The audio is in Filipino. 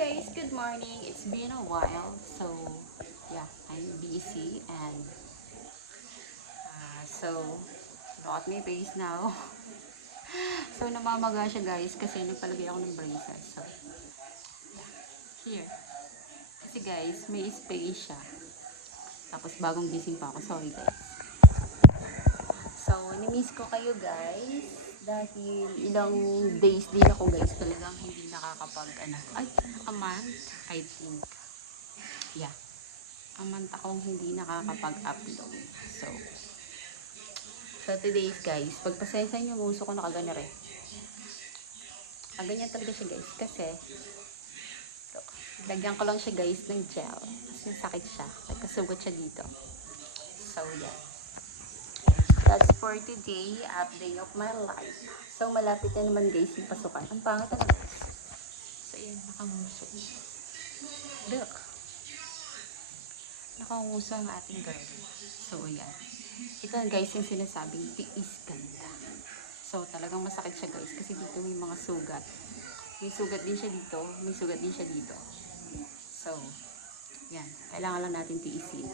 guys, good morning. It's been a while, so yeah, I'm busy and so look at my face now. So namamaga siya guys kasi nagpalagay ako ng braces. So here. Kasi guys, may space siya. Tapos bagong gising pa ako. Sorry guys. So, nimiss ko kayo guys. Dahil ilang days din ako guys talagang hindi nakakapag a month I think. Yeah. A month akong hindi nakakapag-upload. So today's guys, pagpasensya nyo yung uso ko nakagana rin. Ganyan talaga siya guys kasi look, lagyan ko lang siya guys ng gel. Kasi sakit siya. Nagkasugot siya dito. So yeah. That's for today, update of my life. So, malapit na naman guys yung pasukan. Ang pangit na guys. So, yun, nakanguso. Look. Nakanguso ang ating girl. So, yan. Ito guys yung sinasabing tiis ganda. So, talagang masakit siya guys. Kasi dito may mga sugat. May sugat din siya dito. May sugat din siya dito. So, yan. Kailangan lang natin tiisin.